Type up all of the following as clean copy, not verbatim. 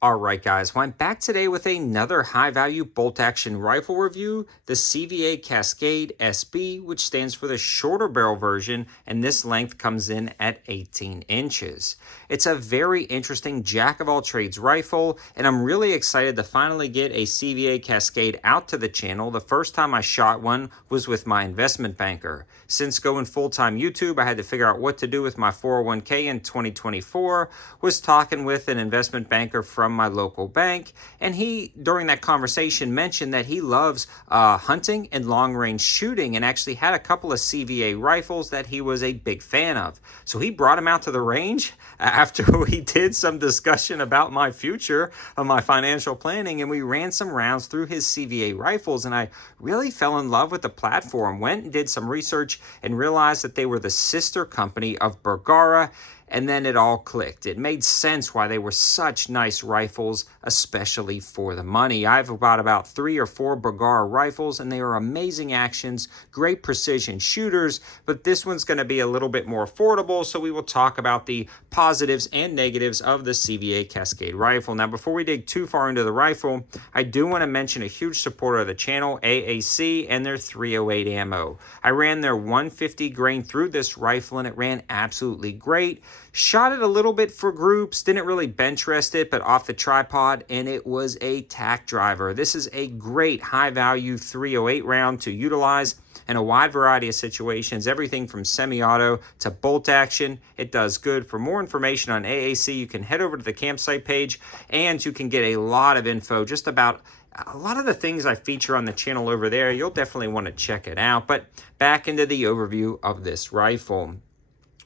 Alright guys, well I'm back today with another high-value bolt-action rifle review, the CVA Cascade SB, which stands for the shorter barrel version, and this length comes in at 18 inches. It's a very interesting jack-of-all-trades rifle, and I'm really excited to finally get a CVA Cascade out to the channel. The first time I shot one was with my investment banker. Since going full-time YouTube, I had to figure out what to do with my 401k in 2024, was talking with an investment banker from my local bank, and he during that conversation mentioned that he loves hunting and long-range shooting, and actually had a couple of CVA rifles that he was a big fan of. So he brought him out to the range after we did some discussion about my future of my financial planning, and we ran some rounds through his CVA rifles, and I really fell in love with the platform. Went and did some research and realized that they were the sister company of Bergara. And then it all clicked. It made sense why they were such nice rifles, especially for the money. I've bought about 3 or 4 Bergara rifles, and they are amazing actions, great precision shooters, but this one's going to be a little bit more affordable, so we will talk about the positives and negatives of the CVA Cascade rifle. Now, before we dig too far into the rifle, I do want to mention a huge supporter of the channel, AAC, and their 308 ammo. I ran their 150 grain through this rifle, and it ran absolutely great. Shot it a little bit for groups, didn't really bench rest it, but off the tripod, and it was a tack driver. This is a great high-value 308 round to utilize in a wide variety of situations, everything from semi-auto to bolt action. It does good. For more information on AAC, you can head over to the campsite page, and you can get a lot of info just about a lot of the things I feature on the channel over there. You'll definitely want to check it out. But back into the overview of this rifle.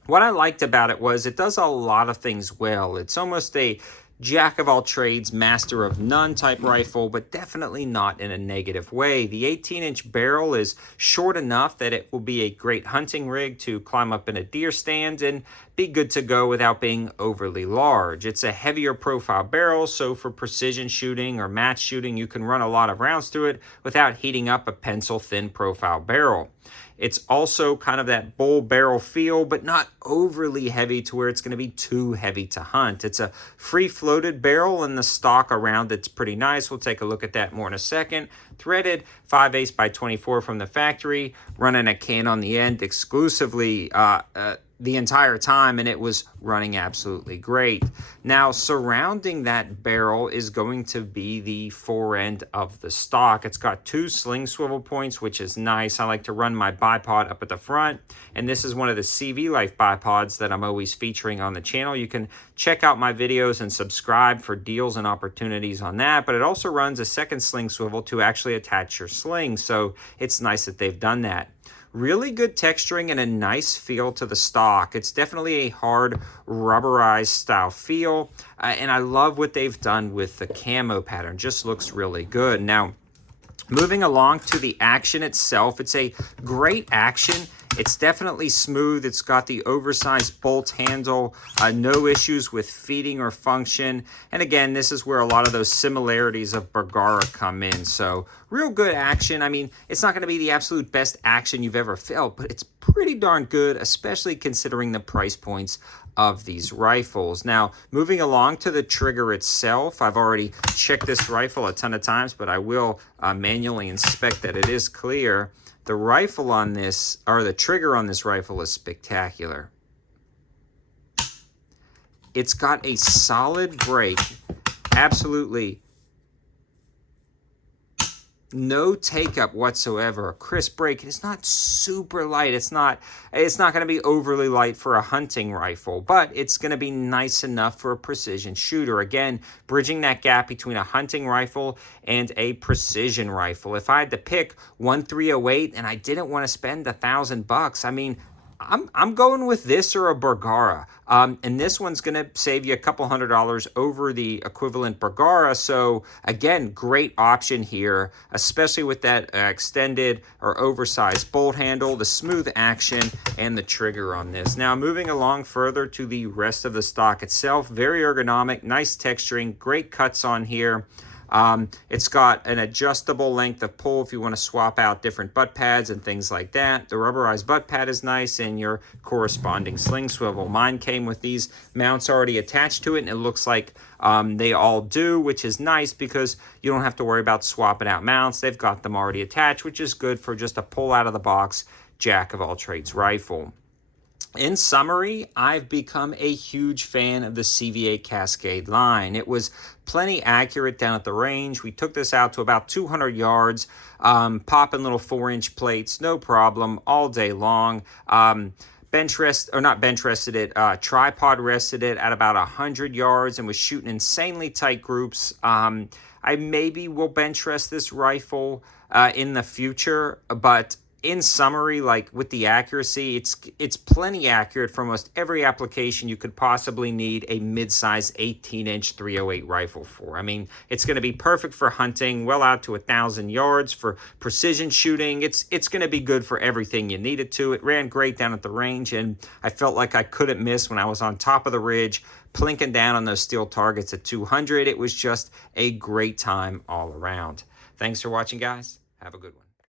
What I liked about it was it does a lot of things well. It's almost a jack of all trades, master of none type rifle, but definitely not in a negative way. The 18-inch barrel is short enough that it will be a great hunting rig to climb up in a deer stand and be good to go without being overly large. It's a heavier profile barrel, so for precision shooting or match shooting, you can run a lot of rounds through it without heating up a pencil-thin profile barrel. It's also kind of that bull barrel feel, but not overly heavy to where it's going to be too heavy to hunt. It's a free floated barrel, and the stock around it's pretty nice. We'll take a look at that more in a second. Threaded 5/8 by 24 from the factory, running a can on the end exclusively the entire time, and it was running absolutely great. Now, surrounding that barrel is going to be the fore end of the stock. It's got 2 sling swivel points, which is nice. I like to run my bipod up at the front, and this is one of the CV Life bipods that I'm always featuring on the channel. You can check out my videos and subscribe for deals and opportunities on that, but it also runs a second sling swivel to actually attach your sling, so it's nice that they've done that. Really good texturing and a nice feel to the stock. It's definitely a hard rubberized style feel, and I love what they've done with the camo pattern. Just looks really good. Now, moving along to the action itself, it's a great action. It's definitely smooth. It's got the oversized bolt handle, no issues with feeding or function. And again, this is where a lot of those similarities of Bergara come in. So real good action. I mean, it's not going to be the absolute best action you've ever felt, but it's pretty darn good, especially considering the price points of these rifles. Now, moving along to the trigger itself, I've already checked this rifle a ton of times, but I will manually inspect that it is clear. The rifle on this, or the trigger on this rifle, is spectacular. It's got a solid break, absolutely no take up whatsoever, a crisp break. It's not super light. It's not going to be overly light for a hunting rifle, but it's going to be nice enough for a precision shooter. Again, bridging that gap between a hunting rifle and a precision rifle. If I had to pick one 308 and I didn't want to spend $1,000, I mean, I'm going with this or a Bergara. And this one's going to save you a couple $100 over the equivalent Bergara. So again, great option here, especially with that extended or oversized bolt handle, the smooth action, and the trigger on this. Now, moving along further to the rest of the stock itself, very ergonomic, nice texturing, great cuts on here. It's got an adjustable length of pull if you want to swap out different butt pads and things like that. The rubberized butt pad is nice, and your corresponding sling swivel. Mine came with these mounts already attached to it, and it looks like they all do, which is nice because you don't have to worry about swapping out mounts. They've got them already attached, which is good for just a pull out of the box jack of all trades rifle. In summary, I've become a huge fan of the CVA Cascade line. It was plenty accurate down at the range. We took this out to about 200 yards, popping little 4-inch plates, no problem, all day long. Tripod rested it at about 100 yards and was shooting insanely tight groups. I maybe will bench rest this rifle in the future, but in summary, like with the accuracy, it's plenty accurate for almost every application you could possibly need a mid-size 18-inch 308 rifle for. I mean, it's going to be perfect for hunting well out to 1,000 yards, for precision shooting. It's going to be good for everything you need it to. It ran great down at the range, and I felt like I couldn't miss when I was on top of the ridge, plinking down on those steel targets at 200. It was just a great time all around. Thanks for watching, guys. Have a good one.